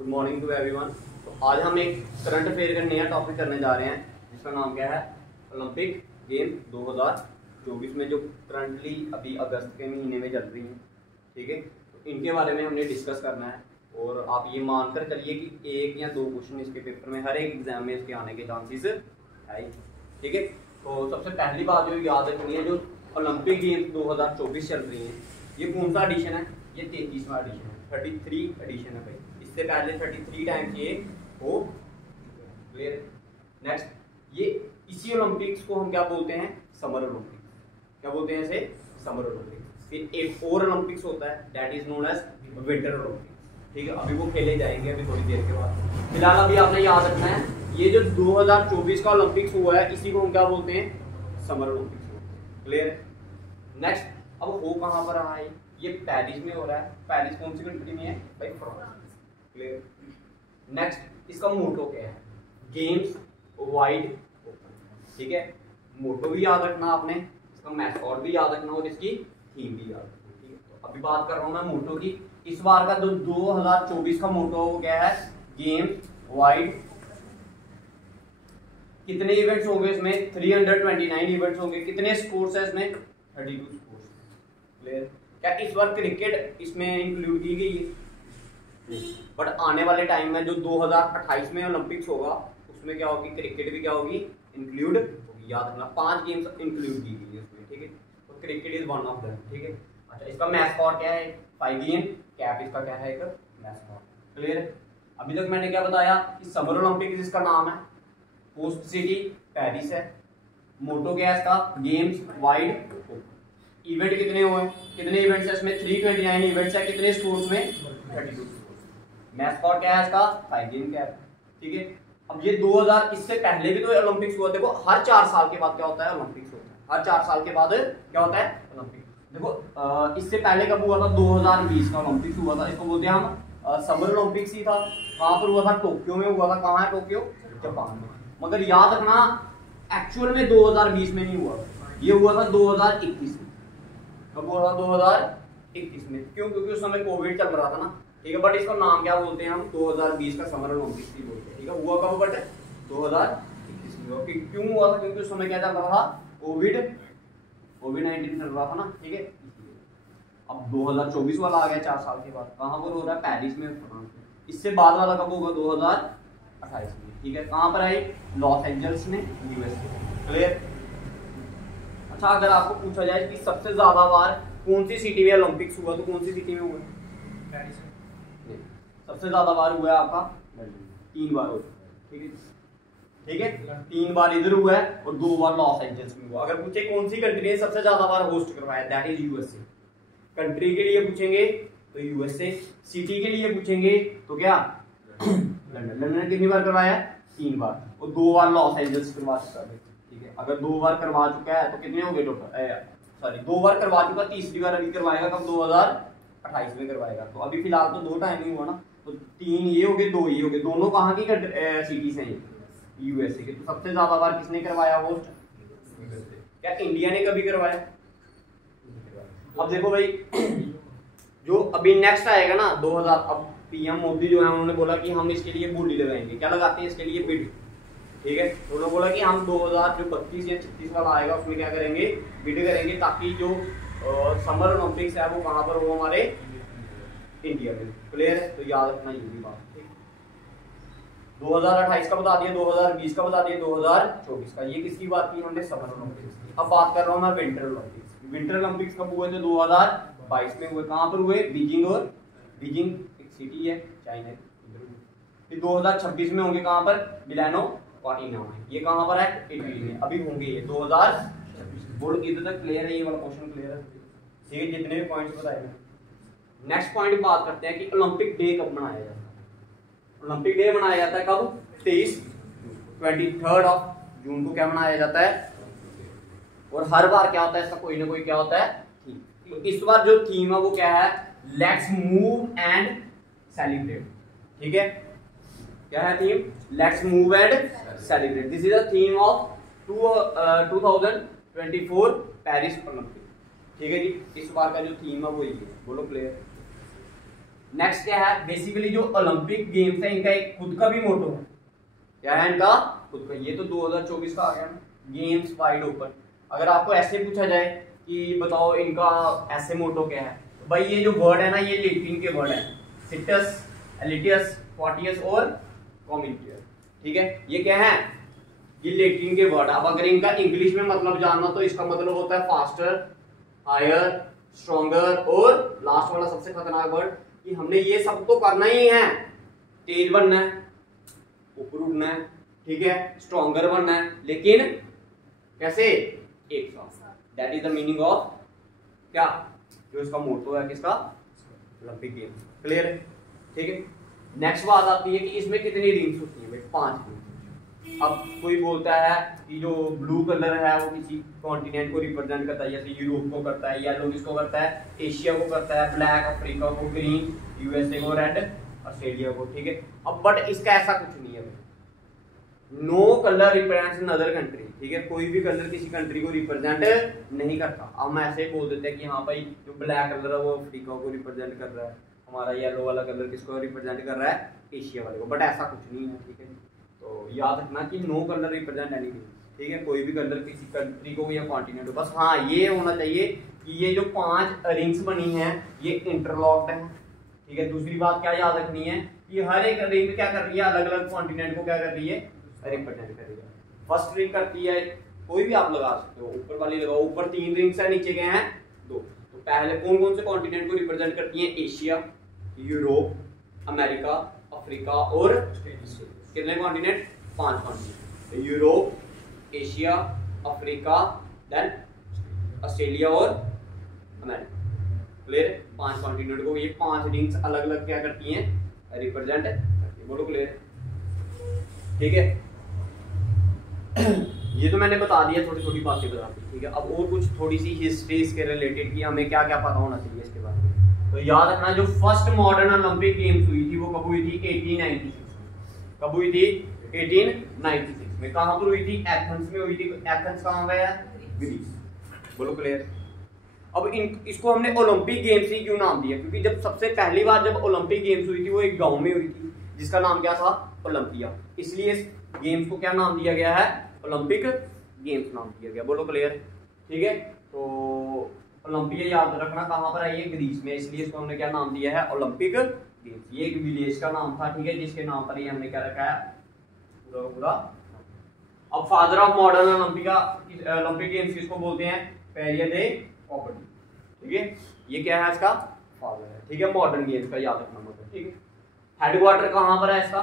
Good morning to everyone. तो आज हम एक करंट अफेयर का नया टॉपिक करने जा रहे हैं जिसका नाम क्या है, ओलंपिक गेम 2024 में जो करंटली अभी अगस्त के महीने में चल रही हैं। ठीक है, तो इनके बारे में हमने डिस्कस करना है और आप ये मानकर चलिए कि एक या दो क्वेश्चन इसके पेपर में, हर एक एग्जाम में इसके आने के चांसेस है। ठीक है, तो सबसे पहली बात जो याद रखनी है, जो ओलंपिक गेम्स 2024 चल रही हैं, ये कौन सा एडिशन है? ये 33वां एडिशन है, 33 एडिशन है भाई। इससे पहले 33 टाइम्स ये हो क्लियर। नेक्स्ट, ये इसी ओलंपिक्स को हम क्या बोलते हैं? Summer Olympics. क्या बोलते हैं इसे? Summer Olympics. फिर एक और ओलंपिक्स होता है that is known as winter Olympics. ठीक है, अभी वो खेले जाएंगे अभी थोड़ी देर के बाद। फिलहाल अभी आपने याद रखना है, ये जो 2024 का ओलंपिक्स हुआ है इसी को हम क्या बोलते हैं? Summer Olympics. क्लियर। नेक्स्ट, अब हो कहाँ पर रहा है? ये पेरिस में हो रहा है। पेरिस कौन सी कंट्री में है भाई? फ्रांस। क्लियर। नेक्स्ट, इसका मोटो क्या है? Games wide open. ठीक है, मोटो भी याद रखना आपने, इसका मैस्कॉट भी याद रखना और इसकी थीम भी याद रखना। ठीक है, तो अभी बात कर रहा हूँ मैं मोटो की। इस बार का जो 2024 का मोटो वो क्या है? Games wide. कितने इवेंट्स होंगे इसमें? 329 इवेंट्स होंगे। कितने स्पोर्ट्स है इसमें? 32 स्पोर्ट्स। क्लियर। क्या इस बार क्रिकेट इसमें इंक्लूड की गई है? बट आने वाले टाइम में जो 2028 में ओलंपिक्स होगा उसमें क्या होगी? क्रिकेट भी क्या होगी? इंक्लूड होगी। याद रखना 5 गेम्स इंक्लूड की गई है उसमें। ठीक है, तो cricket is one of them. ठीक है, अच्छा, इसका मैस्कॉट क्या है? पाइगियन कैप इसका क्या है? एक मैस्कॉट। क्लियर। अभी तक मैंने क्या बताया कि समर ओलंपिक्स इसका नाम है, होस्ट सिटी पेरिस है, मोटो क्या है इसका? Games wide open. इवेंट कितने हुए? कितने इवेंट्स है इसमें? 329 इवेंट्स है। कितने स्पोर्ट्स में? 32 स्पोर्ट्स। मैस्कॉट क्या है इसका? पाइगियन कैप। ठीक है, अब ये 2000, इससे पहले भी तो ओलंपिक्स हुआ। देखो हर 4 साल के बाद क्या होता है? ओलंपिक्स होता है। हर 4 साल के बाद क्या होता है? ओलंपिक्स। देखो इससे पहले कब हुआ था? 2020 का ओलंपिक्स हुआ था। इसको बोलते हैं हम समर ओलंपिक्स ही था। कहाँ पर हुआ था? टोक्यो में हुआ था। कहाँ है टोक्यो? जापान में। मगर याद रखना एक्चुअल में 2020 में नहीं हुआ, ये हुआ था 2021 में। कब हुआ था? 2021 में। क्यों? क्योंकि उस समय कोविड चल रहा था ना। ठीक है, बट इसका नाम क्या बोलते हैं हम? 2020 का समर ओलंपिक्स ही बोलते हैं। ठीक है, हुआ कब? बट 2021 में हुआ। क्यों हुआ था? क्योंकि उस समय क्या चल रहा था? कोविड-19 चल रहा था ना। ठीक है, अब 2024 वाला आ गया 4 साल के बाद। कहाँ पर हो रहा है? पेरिस में, फ्रांस में। इससे बाद वाला कब होगा? 2028 में। ठीक है, कहाँ पर है? लॉस एंजल्स में, यूएसए। क्लियर। अच्छा, अगर आपको पूछा जाए कि सबसे ज्यादा बार कौन सी सिटी में ओलंपिक्स हुआ, तो कौन सी सिटी में हुआ? पेरिस में। सबसे ज्यादा बार हुआ है आपका 3 बार हो चुका है। ठीक है, ठीक है, 3 बार इधर हुआ है और 2 बार लॉस एंजल्स में हुआ। अगर पूछे कौन सी कंट्री ने सबसे ज्यादा बार होस्ट करवाया, दैट इज यूएसए। कंट्री के लिए पूछेंगे तो यूएसए, सिटी के लिए पूछेंगे तो क्या? लंदन। लंदन कितनी बार करवाया? 3 बार, और 2 बार लॉस एंजल्स करवा चुका है। ठीक है, अगर 2 बार करवा चुका है तो कितने हो गए टोटल? सॉरी, 2 बार करवा चुका, तीसरी बार अभी करवाएगा कब? 2028 में करवाएगा। तो अभी फिलहाल तो 2 टाइम ही हुआ ना, तो 3 ये हो गए, 2 ये हो गए। दोनों कहाँ की सिटीज हैं? यूएसए के। तो सबसे ज्यादा बार किसने करवाया होस्ट? यूएसए। क्या इंडिया ने कभी करवाया? अब देखो भाई, जो अभी नेक्स्ट आएगा ना 2000, अब पीएम मोदी जो है उन्होंने बोला कि हम इसके लिए बोली लगाएंगे। क्या लगाते हैं इसके लिए? बिड। ठीक है, उन्होंने बोला कि हम 2032 या 36 वाला आएगा उसमें क्या करेंगे? बिड करेंगे, ताकि जो समर ओलंपिक्स है वो कहाँ पर हो? हमारे इंडिया में। क्लियर है, तो याद रखना ये भी बात। 2028 का बता दिया, 2020 का बता दिया, 2024 का। ये किसकी बात की हमने? समर ओलंपिक्स की। अब बात कर रहा हूँ मैं विंटर ओलंपिक्स। विंटर ओलंपिक्स कब हुए थे? 2022 में हुए। कहाँ पर हुए? बीजिंग। और बीजिंग एक सिटी है, चाइना। फिर 2026 में होंगे कहाँ पर? मिलानो कॉर्टिना में। ये कहाँ पर है? इटली में। अभी होंगे ये 2026। बोर्ड इधर तक क्लियर है? ये वाला क्वेश्चन क्लियर है? ठीक है, जितने भी पॉइंट्स बताए हैं। नेक्स्ट पॉइंट बात करते हैं कि ओलंपिक डे कब मनाया जाता है? ओलंपिक डे मनाया जाता है कब? 23 ऑफ जून को क्या मनाया जाता है? और हर बार क्या होता है इसका? कोई ना कोई क्या होता है? थीम। तो इस बार जो थीम है वो क्या है? Let's move and celebrate. ठीक है, क्या है theme? Let's move and celebrate. This is the theme of 2024 Paris Olympic. ठीक है जी, इस बार का जो थीम है वो ये। बोलो क्लियर। नेक्स्ट क्या है, बेसिकली जो ओलंपिक गेम्स है इनका एक खुद का भी मोटो है। क्या है इनका खुद का? ये तो 2024 का आ गया ना, गेम्स वाइड ओपन। अगर आपको ऐसे पूछा जाए कि बताओ इनका ऐसे मोटो क्या है, तो भाई ये जो वर्ड है ना ये लैटिन के वर्ड है, सिटस, एलिटियस, क्वाटियस और कॉमिटियस। ठीक है, ये क्या है, ये लैटिन के वर्ड। अब अगर इनका इंग्लिश में मतलब जानना तो इसका मतलब होता है फास्टर, हायर, स्ट्रॉन्गर और लास्ट वाला सबसे खतरनाक वर्ड कि हमने ये सब तो करना ही है, तेज बनना है, ऊपर उठना है, ठीक है, स्ट्रॉन्गर बनना है, लेकिन कैसे, एक साथ। That is the meaning of क्या, जो इसका मोटो है किसका, ओलंपिक गेम्स। क्लियर है? ठीक है। नेक्स्ट बात आती है कि इसमें कितनी रिंग्स होती है भाई, 5 रिंग्स। अब कोई बोलता है कि जो ब्लू कलर है वो किसी कॉन्टिनेंट को रिप्रेजेंट करता है, जैसे यूरोप को करता है, येलो किसको करता है, एशिया को करता है, ब्लैक अफ्रीका को, ग्रीन यूएसए को, रेड ऑस्ट्रेलिया को। ठीक है, अब बट इसका ऐसा कुछ नहीं है, no colour represents other country. ठीक है, कोई भी कलर किसी कंट्री को रिप्रेजेंट नहीं करता। अब हम ऐसे बोल देते हैं कि हाँ भाई जो ब्लैक कलर है वो अफ्रीका को रिप्रेजेंट कर रहा है, हमारा येलो वाला कलर किसको रिप्रेजेंट कर रहा है, एशिया वाले को। बट ऐसा कुछ नहीं है। ठीक है, तो याद रखना कि नो कलर रिप्रेजेंट एनीथिंग। ठीक है, कोई भी कलर किसी कंट्री को या कॉन्टिनेंट को, बस हाँ ये होना चाहिए कि ये जो 5 रिंग्स बनी हैं ये इंटरलॉक्ड है। ठीक है, दूसरी बात क्या याद रखनी है कि हर एक रिंग क्या कर रही है, अलग अलग कॉन्टिनेंट को क्या कर रही है, रिप्रेजेंट कर रही है। फर्स्ट रिंग करती है, कोई भी आप लगा सकते हो, ऊपर वाली लगाओ, ऊपर 3 रिंग्स है, नीचे के हैं 2। तो पहले कौन कौन से कॉन्टिनेंट को रिप्रेजेंट करती है, एशिया, यूरोप, अमेरिका, अफ्रीका और कितने continent, 5 continent. Europe, Asia, Africa, then Australia और अमेरिका। क्लियर? 5 कॉन्टिनेंट को ये 5 रिंग्स अलग अलग क्या करती हैं, रिप्रेजेंट करती हैं। बोलो क्लियर? ठीक है, ये तो मैंने बता दिया, छोटी छोटी बातें बता दी। ठीक है, अब और कुछ थोड़ी सी हिस्ट्री इसके रिलेटेड कि हमें क्या क्या पता होना चाहिए इसके बारे में। तो याद रखना जो फर्स्ट मॉडर्न ओलंपिक गेम्स हुई थी वो कब हुई थी, 1896। कब हुई थी, 1896 में। कहां पर हुई थी, एथेंस में हुई थी। एथेंस कहां गया, ग्रीस। बोलो क्लियर? अब इसको हमने ओलंपिक गेम्स ही क्यों नाम दिया, क्योंकि जब सबसे पहली बार जब ओलंपिक गेम्स हुई थी वो एक गांव में हुई थी जिसका नाम क्या था, ओलंपिया। इसलिए इस गेम्स को क्या नाम दिया गया है, ओलंपिक गेम्स नाम दिया गया। बोलो क्लियर? ठीक है, तो ओलंपिया याद रखना कहां पर है, ये ग्रीस में, इसलिए इसको हमने क्या नाम दिया है, ओलंपिक गेम्स। ये एक विलेज का नाम था, ठीक है, जिसके नाम पर ये हमने क्या रखा है, पूरा पूरा। अब father of modern Olympic games किसको बोलते हैं, पेरिये दे कॉपर्निकस। ठीक है, ये क्या है, इसका फादर है। ठीक है, मॉडर्न गेम्स का याद रखना मतलब। ठीक है, हेडक्वार्टर कहां पर है इसका,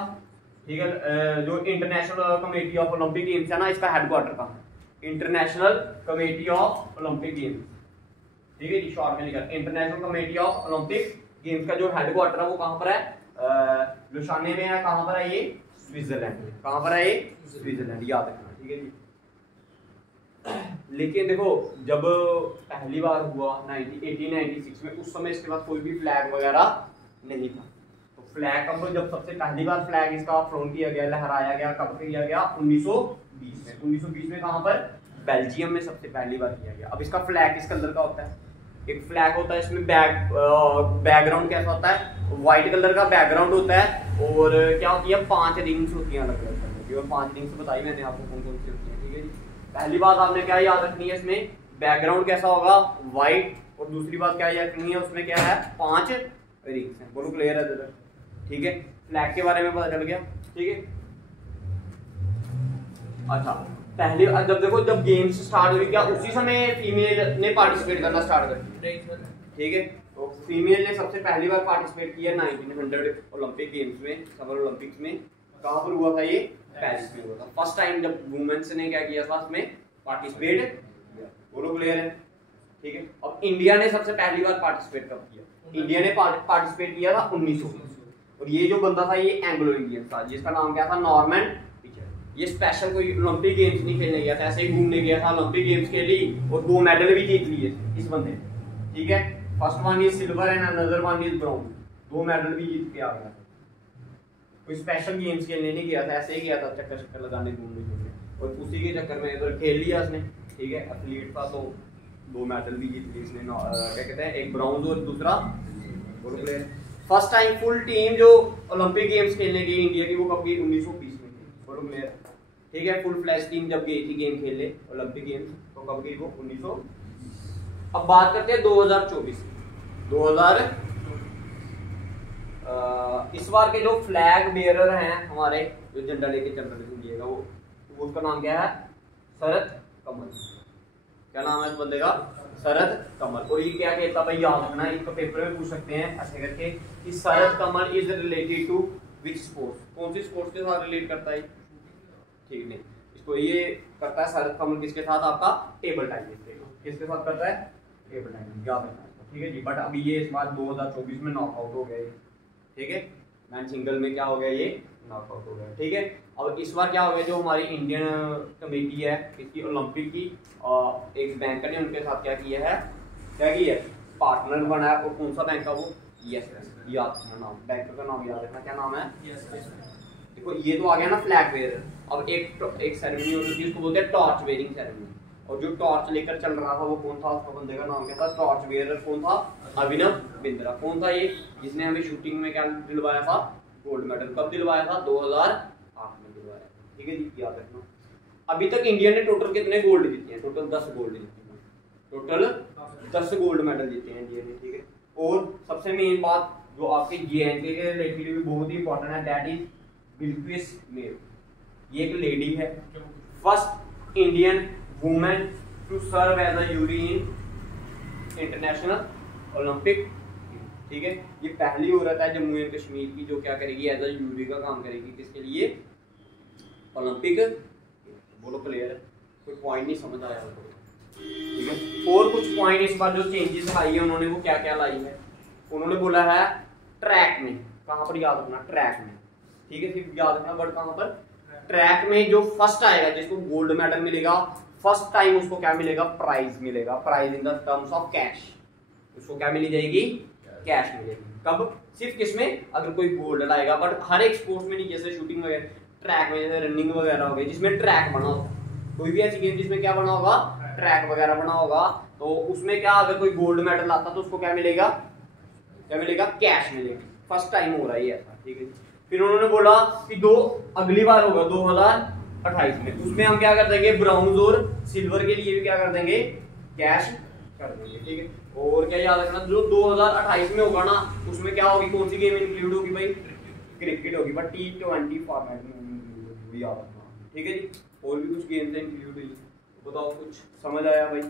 ठीक है, जो international committee of Olympic games है ना, इसका हेडक्वार्टर कहां है, international committee of Olympic games. ठीक है जी, शॉर्ट में लिखा international committee of Olympic games का जो हेडक्वार्टर है वो कहां पर है, लुसाने में है। कहां पर है ये, स्विट्जरलैंड में। कहां पर है ये, स्विट्जरलैंड, याद रखना। ठीक है जी, लेकिन देखो जब पहली बार हुआ 1896 में, उस समय इसके पास कोई भी फ्लैग वगैरह नहीं था। तो फ्लैग कब, जब सबसे पहली बार फ्लैग इसका फ्लोन किया गया, लहराया गया, कब किया गया, 1920 में। 1920 में कहां पर, बेल्जियम में सबसे पहली बार किया गया। अब इसका फ्लैग किस कलर का होता है, एक फ्लैग होता है, इसमें बैकग्राउंड कैसा होता है, व्हाइट कलर का बैकग्राउंड होता है, और क्या होती है, 5 रिंग्स होती हैं अलग अलग कलर की, और 5 रिंग्स बताई मैंने आपको कौन कौन सी होती है। ठीक है जी, पहली बात आपने क्या याद रखनी है, इसमें बैकग्राउंड कैसा होगा, व्हाइट, और दूसरी बात क्या याद रखनी है, उसमें क्या है, 5 रिंग्स हैं। बोलो क्लियर है? ठीक है, फ्लैग के बारे में पता चल गया। ठीक है, अच्छा, पहले जब देखो जब गेम्स स्टार्ट हुई, क्या उसी समय फीमेल ने पार्टिसिपेट करना स्टार्ट कर दिया। ठीक है, तो फीमेल ने सबसे पहली बार पार्टिसिपेट किया 1900 ओलंपिक गेम्स में, समर ओलंपिक्स में। कहां पर हुआ था ये, पेरिस में हुआ था। फर्स्ट टाइम जब वुमेन्स ने क्या किया था उसमें पार्टिसिपेट किया। बोलो क्लियर है? ठीक है, अब इंडिया ने सबसे पहली बार पार्टिसिपेट कब किया, इंडिया ने पार्टिसिपेट किया था 1900। और ये जो बंदा था ये एंग्लो इंडियन था, जिसका नाम क्या था, नॉर्मन पिचर। ये स्पेशल कोई ओलंपिक गेम्स नहीं खेलने गया था, ऐसे ही घूमने गया था, ओलंपिक गेम्स खेली और 2 मेडल भी जीत लिए इस बंदे ने। ठीक है, first one is silver and another one is brown, 2 medal भी जीत के आ गया था। कोई स्पेशल गेम्स खेलने नहीं गया था, ऐसे ही गया था चक्कर चक्कर लगाने, घूमने घूमने, और उसी के चक्कर में इधर खेल लिया उसने। ठीक है, एथलीट था तो 2 मेडल भी जीत लिए इसने, क्या कहते हैं, एक ब्रॉन्ज और दूसरा फर्स्ट टाइम फुल टीम जो ओलंपिक गेम्स खेलने गई इंडिया की, वो कब गई? 1920 में गई। बोलो क्लियर? ठीक है, फुल फ्लैश टीम जब गई थी गेम खेलने ओलंपिक गेम्स, तो कब गई वो? 1900। अब बात करते हैं 2024 2000 इस बार के जो फ्लैग बेयरर हैं हमारे, जो झंडा लेके चल रहे इंडिया का, वो उसका नाम क्या है? शरद कमल। क्या नाम है इस बंदे का? शरद कमल। और ये क्या कहता भाई, याद रखना, इसको पेपर में पूछ सकते हैं ऐसे करके कि Sharad Kamal is related to which sports? कौन सी स्पोर्ट्स के साथ रिलेट करता है? ठीक नहीं, इसको ये करता है शरद कमल किसके साथ? आपका टेबल टेनिस। किसके साथ करता है? Table tennis. याद रखना, ठीक है जी। बट अभी ये इस बार 2024 में नॉकआउट हो गया, ठीक है। मैन सिंगल में क्या हो गया? ये नॉकआउट हो गया, ठीक है। अब इस बार क्या हो गया, जो हमारी इंडियन कमेटी है इसकी ओलंपिक की, एक बैंक ने उनके साथ क्या किया है? क्या किया है? पार्टनर बनाया। और कौन सा बैंक का वो? यस, याद रखना नाम, बैंक का नाम याद रखना। क्या नाम है? देखो ये तो आ गया ना फ्लैग बेयरर। अब एक सेरेमनी होती है, उसको बोलते हैं टॉर्च बेयरिंग सेरेमनी। और जो टॉर्च लेकर चल रहा था वो कौन था? उसका बंदे का नाम क्या था? टॉर्च बेयरर कौन था? अभिनव बिंद्रा। कौन था ये? जिसने हमें शूटिंग में क्या दिलवाया था? Gold medal. कब दिलवाया था? 2008 में दिलवाया, ठीक है जी, याद रखना। अभी तक इंडिया ने टोटल कितने गोल्ड जीते हैं? टोटल 10 गोल्ड जीते हैं। टोटल 10 गोल्ड मेडल जीते हैं इंडिया ने, ठीक है। और सबसे मेन बात जो आपके JNK के रिलेटेड भी बहुत ही इंपॉर्टेंट है, दैट इज बिल्किस मेल। ये एक लेडी है, first Indian women to serve as a jury in international Olympic, ठीक है। ये पहली औरत है जम्मू एंड कश्मीर की जो क्या करेगी? एज अ यूरी का काम करेगी। किसके लिए? ओलंपिक। बोलो क्लियर है? कोई पॉइंट नहीं समझ आया तो, ठीक है। और कुछ पॉइंट इस बार जो चेंजेस आई है उन्होंने, वो क्या क्या लाई है? उन्होंने बोला है ट्रैक में। कहां पर? याद रखना, ट्रैक में, ठीक है। सिर्फ याद रखना वर्ड कहां पर? ट्रैक में। जो फर्स्ट आएगा जिसको गोल्ड मेडल मिलेगा, फर्स्ट टाइम उसको क्या मिलेगा? प्राइज मिलेगा। Prize in the terms of cash. उसको क्या मिली जाएगी? कैश मिलेगी। कब? सिर्फ किसमें? अगर कोई गोल्ड लाएगा। बट हर एक स्पोर्ट्स में नहीं, जैसे शूटिंग वगैरह, ट्रैक में जैसे रनिंग वगैरह हो गई जिसमें ट्रैक बना होगा, कोई भी ऐसी गेम जिसमें क्या बना होगा? ट्रैक वगैरह बना होगा, तो उसमें क्या अगर कोई गोल्ड मेडल आता तो उसको क्या मिलेगा? क्या मिलेगा? कैश मिलेगा। फर्स्ट टाइम हो रहा है ऐसा, ठीक है। फिर उन्होंने बोला कि अगली बार होगा 2028 में, उसमें हम क्या कर देंगे? ब्राउन्ज और सिल्वर के लिए भी क्या कर देंगे? कैश कर देंगे, ठीक है। और क्या याद रखना, जो 2028 में होगा ना, उसमें क्या होगी? कौन सी गेम इंक्लूड होगी भाई? क्रिकेट होगी, बट T20 फॉर्मेट में होगी, याद रखना, ठीक है जी। और भी कुछ गेम्स इंक्लूड हुई, बताओ कुछ समझ आया भाई?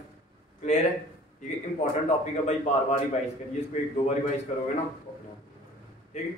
क्लियर है? ठीक है। इंपॉर्टेंट टॉपिक है भाई, बार बार रिवाइज करिए इसको, 1-2 बार रिवाइज करोगे ना, ठीक है।